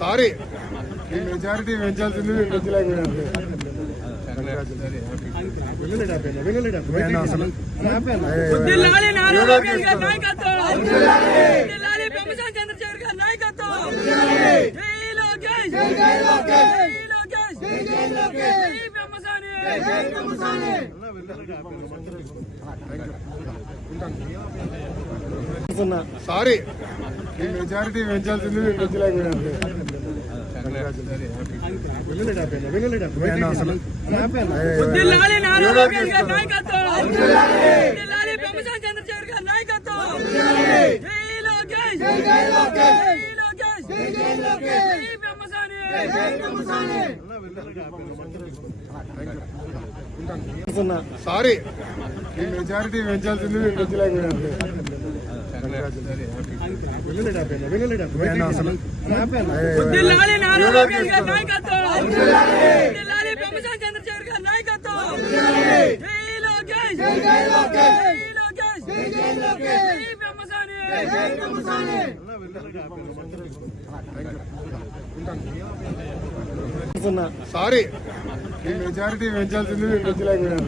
Sorry ఈ majority పెంచాల్సింది మీరు పెంచలేకపోయినారు. Sorry ఈ మెజారిటీ పెంచాల్సింది మీరు పెంచలేకపోయినారు. సారీ ఈ మెజారిటీ పెంచాల్సింది మీరు పెంచలేకపోయినారు. సారీ ఈ మెజారిటీ పెంచాల్సింది మీరు పెంచలేకపోయినారు.